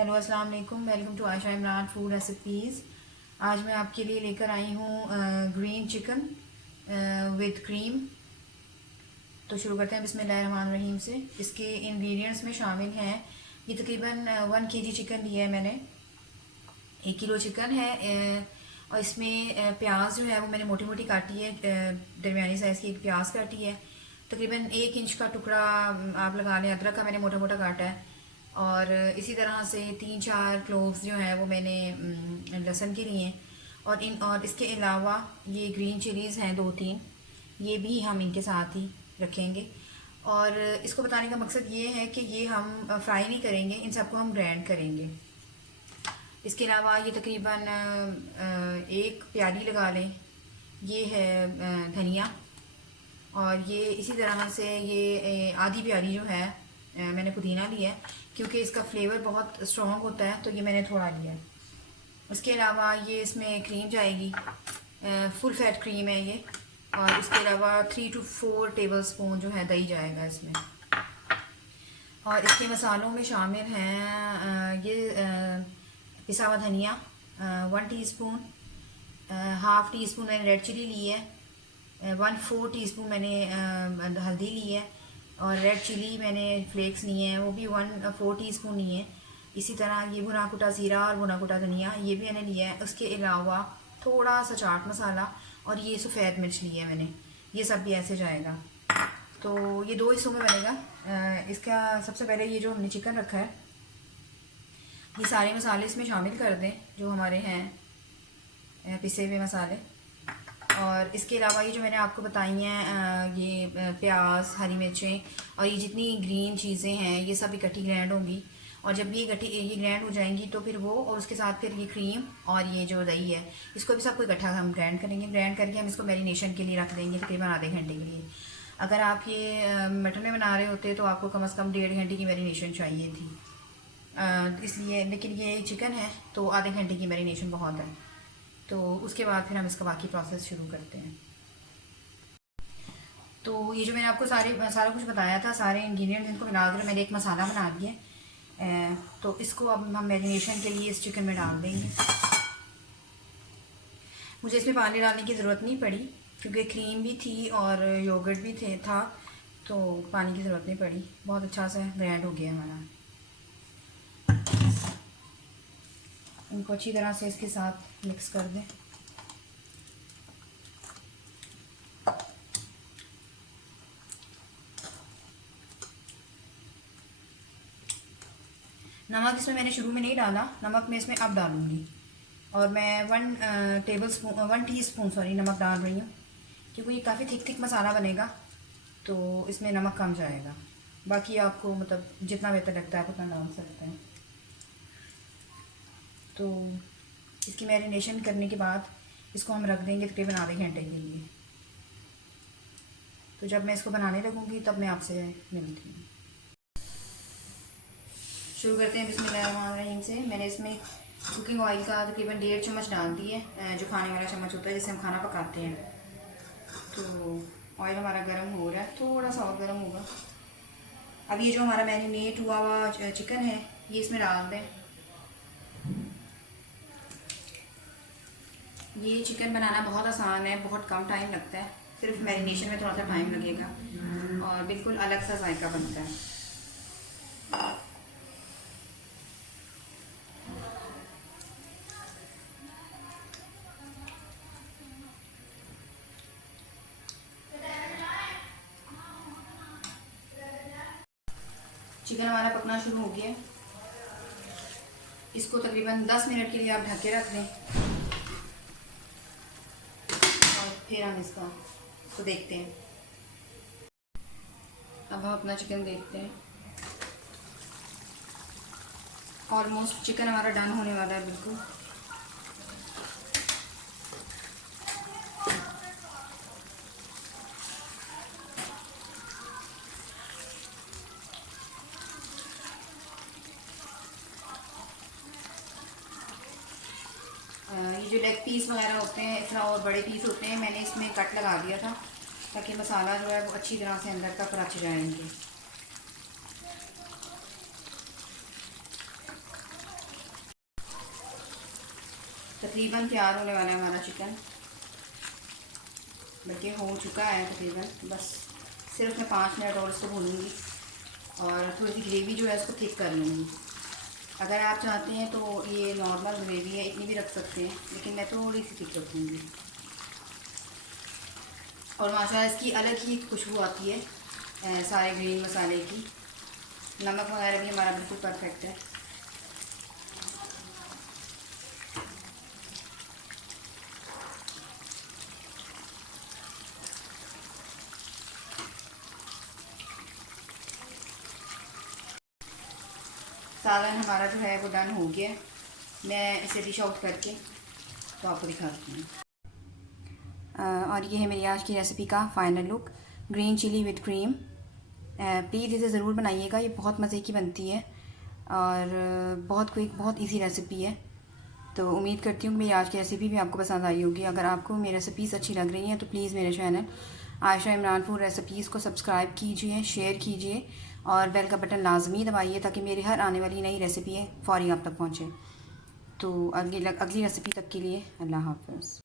Hello अस्सलाम वालेकुम, welcome to Ayesha Imran food recipes. आज मैं आपके लिए लेकर आई हूँ ग्रीन चिकन विद क्रीम। तो शुरू करते हैं बिस्मिल्लाहिर्रहमानिर्रहीम से। इसके इंग्रेडिएंट्स में शामिल हैं, ये तकरीबन 1 kg चिकन लिया है मैंने, 1 किलो चिकन है। और इसमें प्याज जो है वो मैंने मोटी मोटी काटी है, दरमियानी साइज़ की एक प्याज काटी है। तकरीबन 1 इंच का टुकड़ा आप लगा लें अदरक का, मैंने मोटा मोटा काटा है। और इसी तरह से 3-4 क्लोव्स जो हैं वो मैंने लहसुन के लिए। और इसके अलावा ये ग्रीन चिलीज़ हैं 2-3, ये भी हम इनके साथ ही रखेंगे। और इसको बताने का मकसद ये है कि ये हम फ्राई नहीं करेंगे, इन सबको हम ग्राइंड करेंगे। इसके अलावा ये तकरीबन एक प्याली लगा लें, ये है धनिया। और ये इसी तरह से ये आधी प्याली जो है मैंने पुदीना लिया है, क्योंकि इसका फ्लेवर बहुत स्ट्रॉन्ग होता है, तो ये मैंने थोड़ा लिया है। उसके अलावा ये इसमें क्रीम जाएगी, फुल फैट क्रीम है ये। और इसके अलावा 3 to 4 टेबल स्पून जो है दही जाएगा इसमें। और इसके मसालों में शामिल हैं ये पिसा हुआ धनिया 1 टीस्पून, हाफ़ टी स्पून मैंने रेड चिली ली है, 1/4 टीस्पून मैंने हल्दी ली है। और रेड चिली मैंने फ्लेक्स लिए हैं, वो भी 1/4 टीस्पून लिए हैं। इसी तरह ये भुना कुटा ज़ीरा और भुना कुटा धनिया ये भी मैंने लिया है। उसके अलावा थोड़ा सा चाट मसाला और ये सफ़ेद मिर्च ली है मैंने, ये सब भी ऐसे जाएगा। तो ये 2 हिस्सों में बनेगा। इसका सबसे पहले ये जो हमने चिकन रखा है, ये सारे मसाले इसमें शामिल कर दें जो हमारे हैं पिसे हुए मसाले। और इसके अलावा ये जो मैंने आपको बताई हैं, ये प्याज, हरी मिर्चें और ये जितनी ग्रीन चीज़ें हैं ये सब इकट्ठी ग्राइंड होंगी। और जब ये ग्राइंड हो जाएंगी तो फिर वो, और उसके साथ फिर ये क्रीम और ये जो दही है, इसको भी सबको इकट्ठा हम ग्राइंड करेंगे। ग्राइंड करके हम इसको मैरिनेशन के लिए रख देंगे तकरीबन आधे घंटे के लिए। अगर आप ये मटन में बना रहे होते तो आपको कम से कम 1.5 घंटे की मैरिनेशन चाहिए थी, इसलिए। लेकिन ये चिकन है तो आधे घंटे की मैरिनेशन बहुत है। तो उसके बाद फिर हम इसका बाकी प्रोसेस शुरू करते हैं। तो ये जो मैंने आपको सारा कुछ बताया था, सारे इंग्रेडिएंट्स इनको मिलाकर मैंने एक मसाला बना दिया। तो इसको अब हम मैरिनेशन के लिए इस चिकन में डाल देंगे। मुझे इसमें पानी डालने की ज़रूरत नहीं पड़ी, क्योंकि क्रीम भी थी और योगर्ट भी था, तो पानी की ज़रूरत नहीं पड़ी। बहुत अच्छा सा ग्राइंड हो गया हमारा। इनको अच्छी तरह से इसके साथ मिक्स कर दें। नमक इसमें मैंने शुरू में नहीं डाला, नमक मैं इसमें अब डालूँगी। और मैं 1 टीस्पून नमक डाल रही हूँ, क्योंकि ये काफ़ी थिक मसाला बनेगा, तो इसमें नमक कम जाएगा। बाकी आपको मतलब जितना बेहतर लगता है आप उतना डाल सकते हैं। तो इसकी मैरिनेशन करने के बाद इसको हम रख देंगे तकरीबन आधे घंटे के लिए। तो जब मैं इसको बनाने लगूँगी तब मैं आपसे मिलती हूँ। शुरू करते हैं बिस्मिल्लाहिर्रहमानिर्रहीम से। मैंने इसमें कुकिंग ऑयल का तकरीबन 1.5 चम्मच डाल दी है, जो खाने वाला चम्मच होता है जिससे हम खाना पकाते हैं। तो ऑयल हमारा गर्म हो रहा है, थोड़ा सा और गर्म होगा। अब ये जो हमारा मैरिनेट हुआ हुआ चिकन है ये इसमें डाल दें। ये चिकन बनाना बहुत आसान है, बहुत कम टाइम लगता है, सिर्फ मैरिनेशन में थोड़ा सा टाइम लगेगा और बिल्कुल अलग सा जायका बनता है। चिकन हमारा पकना शुरू हो गया। इसको तकरीबन 10 मिनट के लिए आप ढक के रख दें और फिर हम इसको देखते हैं। अब हम अपना चिकन देखते हैं। ऑलमोस्ट चिकन हमारा डन होने वाला है बिल्कुल। ये जो लेग पीस वगैरह होते हैं, इतना और बड़े पीस होते हैं, मैंने इसमें कट लगा दिया था ताकि मसाला जो है वो अच्छी तरह से अंदर तक रच जाए इनके। तकरीबन तैयार होने वाला है हमारा चिकन, बल्कि हो चुका है तकरीबन। बस सिर्फ मैं 5 मिनट और इसको भूनूंगी और थोड़ी सी ग्रेवी जो है उसको थिक कर लूँगी। अगर आप चाहते हैं तो ये नॉर्मल ग्रेवी है, इतनी भी रख सकते हैं, लेकिन मैं थोड़ी सी थिक रखूँगी। और माशाल्लाह इसकी अलग ही खुशबू आती है सारे ग्रीन मसाले की। नमक वगैरह भी हमारा बिल्कुल परफेक्ट है। सालन हमारा जो है वो डन हो गया। मैं इसे डिश आउट करके तो आपको दिखाती हूँ। और ये है मेरी आज की रेसिपी का final look, green chilli with cream. Please इसे ज़रूर बनाइएगा, ये बहुत मज़े की बनती है और बहुत क्विक, बहुत इजी रेसिपी है। तो उम्मीद करती हूँ कि मेरी आज की रेसिपी भी आपको पसंद आई होगी। अगर आपको मेरी रेसिपीज़ अच्छी लग रही हैं तो प्लीज़ मेरे channel Ayesha Imran food recipes को सब्सक्राइब कीजिए, शेयर कीजिए और बेल का बटन लाजमी दबाइए ताकि मेरी हर आने वाली नई रेसिपी फ़ौरी आप तक पहुँचे। तो अगली रेसिपी तक के लिए अल्लाह हाफ़िज़।